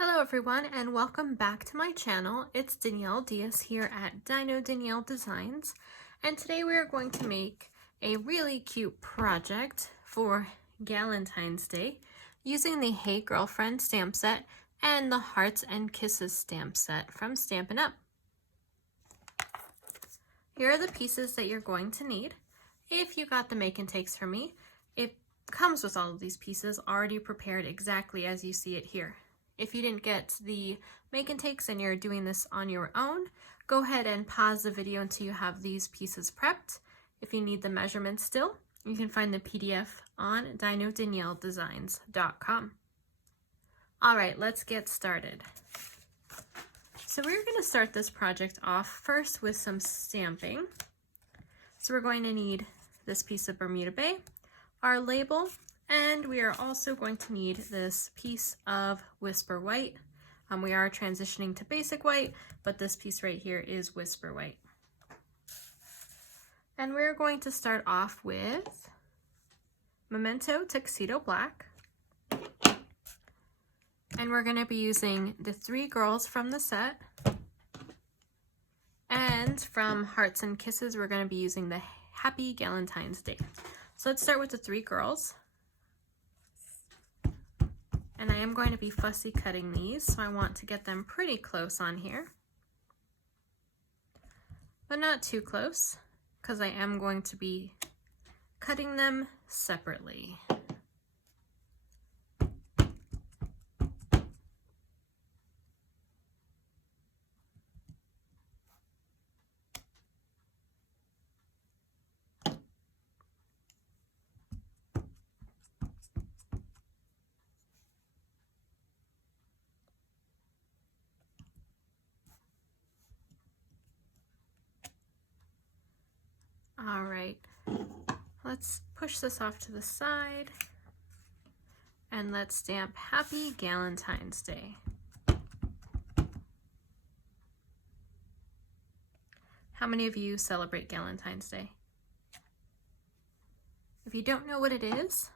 Hello everyone and welcome back to my channel. It's Danielle Diaz here at Dino Danielle Designs, and today we are going to make a really cute project for Galentine's Day using the Hey Girlfriend stamp set and the Hearts and Kisses stamp set from Stampin' Up. Here are the pieces that you're going to need. If you got the make and takes from me, it comes with all of these pieces already prepared exactly as you see it here. If you didn't get the make and takes and you're doing this on your own, go ahead and pause the video until you have these pieces prepped. If you need the measurements still, you can find the PDF on dinodanielledesigns.com. All right, let's get started. So we're going to start this project off first with some stamping. So we're going to need this piece of Bermuda Bay, our label, and we are also going to need this piece of Whisper White. We are transitioning to basic white, but this piece right here is Whisper White. And we're going to start off with Memento Tuxedo Black. And we're going to be using the 3 girls from the set. And from Hearts and Kisses, we're going to be using the Happy Galentine's Day. So let's start with the 3 girls. And I am going to be fussy cutting these, so I want to get them pretty close on here. But not too close, because I am going to be cutting them separately. All right, let's push this off to the side and let's stamp Happy Galentine's Day. How many of you celebrate Galentine's Day? If you don't know what it is,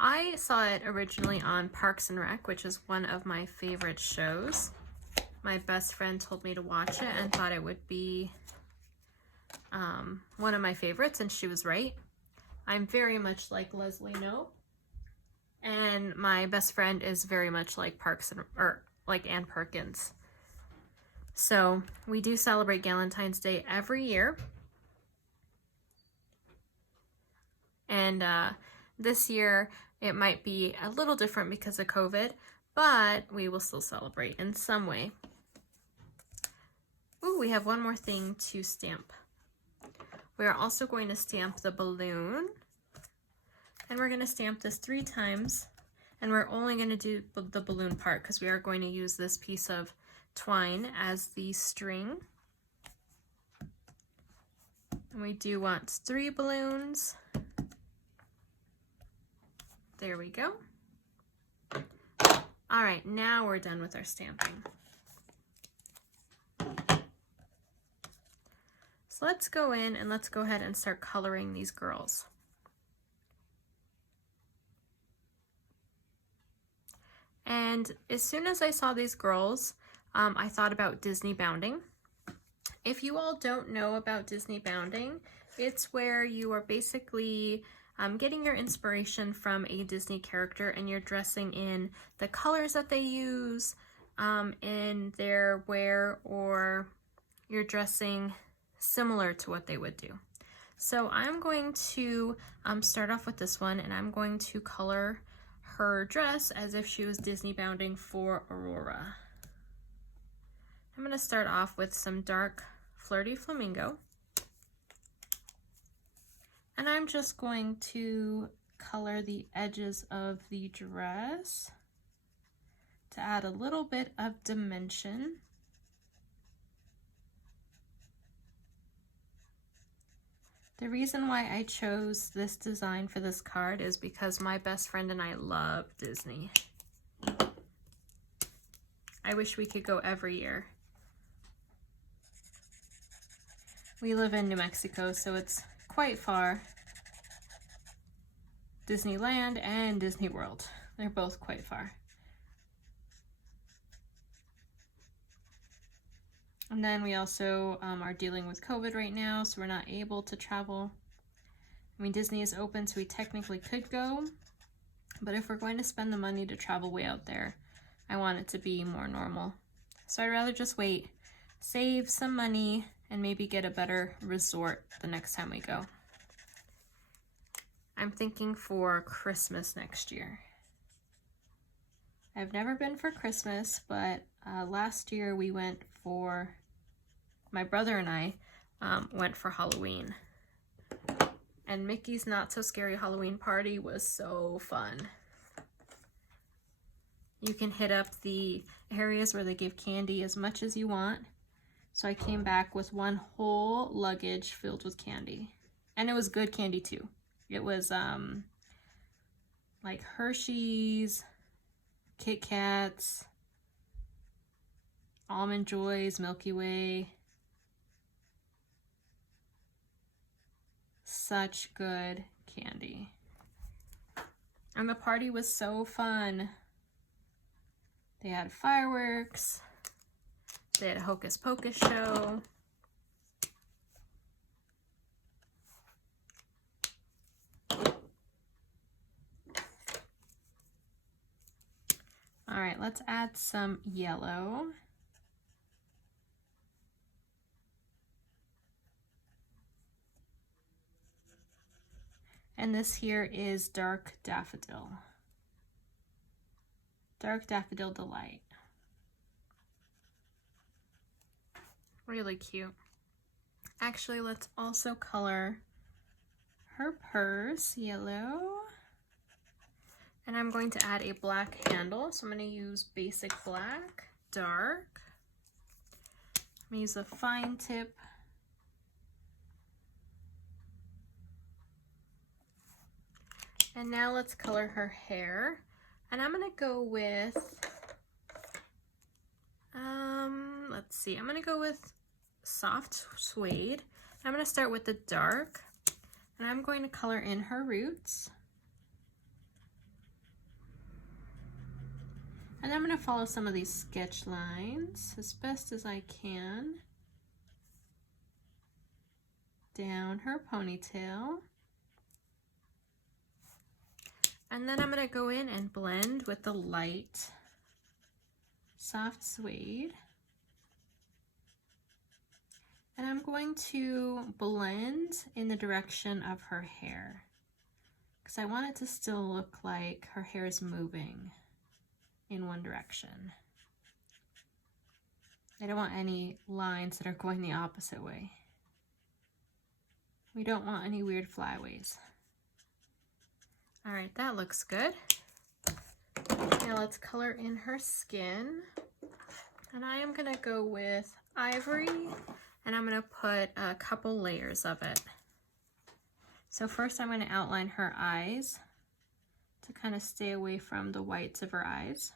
I saw it originally on Parks and Rec, which is one of my favorite shows. My best friend told me to watch it and thought it would be one of my favorites, and she was right. I'm very much like Leslie Knope, and my best friend is very much like Ann Perkins. So we do celebrate Galentine's Day every year, and this year it might be a little different because of COVID, but we will still celebrate in some way. Ooh, we have one more thing to stamp. We are also going to stamp the balloon, and we're going to stamp this 3 times, and we're only going to do the balloon part because we are going to use this piece of twine as the string. And we do want 3 balloons. There we go. All right, now we're done with our stamping. So let's go in and let's go ahead and start coloring these girls. And as soon as I saw these girls, I thought about Disney bounding. If you all don't know about Disney bounding, it's where you are basically getting your inspiration from a Disney character and you're dressing in the colors that they use in their wear, or you're dressing similar to what they would do. So I'm going to start off with this one, and I'm going to color her dress as if she was Disney bounding for Aurora. I'm going to start off with some dark Flirty Flamingo, and I'm just going to color the edges of the dress to add a little bit of dimension. The reason why I chose this design for this card is because my best friend and I love Disney. I wish we could go every year. We live in New Mexico, so it's quite far. Disneyland and Disney World, they're both quite far. And then we also are dealing with COVID right now, so we're not able to travel. I mean, Disney is open, so we technically could go, but if we're going to spend the money to travel way out there, I want it to be more normal. So I'd rather just wait, save some money, and maybe get a better resort the next time we go. I'm thinking for Christmas next year. I've never been for Christmas, but last year we went for, my brother and I went for Halloween. And Mickey's Not So Scary Halloween Party was so fun. You can hit up the areas where they give candy as much as you want. So I came back with one whole luggage filled with candy. And it was good candy too. It was like Hershey's, Kit Kats, Almond Joys, Milky Way. Such good candy. And the party was so fun. They had fireworks. They had a Hocus Pocus show. All right, let's add some yellow. And this here is Dark Daffodil. Dark Daffodil Delight. Really cute. Actually, let's also color her purse yellow. And I'm going to add a black handle. So I'm going to use basic black, dark. I'm going to use a fine tip. And now let's color her hair. And I'm gonna go with, let's see, I'm gonna go with soft suede. I'm gonna start with the dark, and I'm going to color in her roots. And I'm gonna follow some of these sketch lines as best as I can. Down her ponytail. And then I'm going to go in and blend with the light soft suede. And I'm going to blend in the direction of her hair, because I want it to still look like her hair is moving in one direction. I don't want any lines that are going the opposite way. We don't want any weird flyaways. All right, that looks good. Now let's color in her skin. And I am gonna go with ivory, and I'm gonna put a couple layers of it. So first I'm gonna outline her eyes to kind of stay away from the whites of her eyes.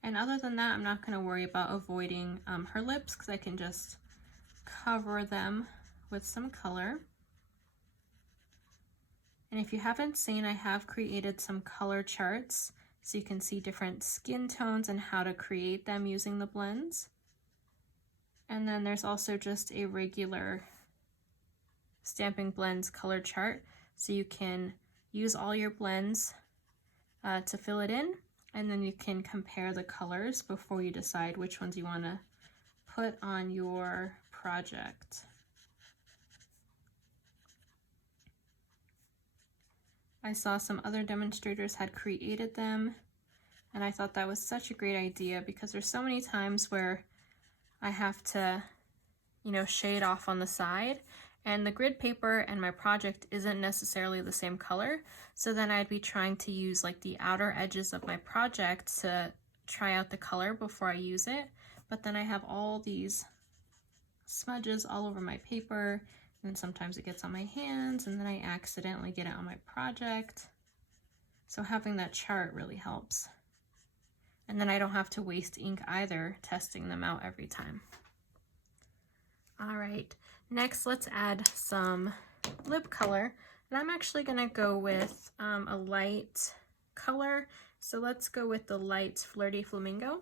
And other than that, I'm not gonna worry about avoiding her lips, because I can just cover them with some color. And if you haven't seen, I have created some color charts so you can see different skin tones and how to create them using the blends. And then there's also just a regular Stamping Blends color chart, so you can use all your blends to fill it in, and then you can compare the colors before you decide which ones you want to put on your project. I saw some other demonstrators had created them, and I thought that was such a great idea, because there's so many times where I have to, shade off on the side, and the grid paper and my project isn't necessarily the same color, so then I'd be trying to use like the outer edges of my project to try out the color before I use it, but then I have all these smudges all over my paper, and sometimes it gets on my hands, and then I accidentally get it on my project. So having that chart really helps. And then I don't have to waste ink either, testing them out every time. All right, next let's add some lip color. And I'm actually gonna go with a light color. So let's go with the light Flirty Flamingo.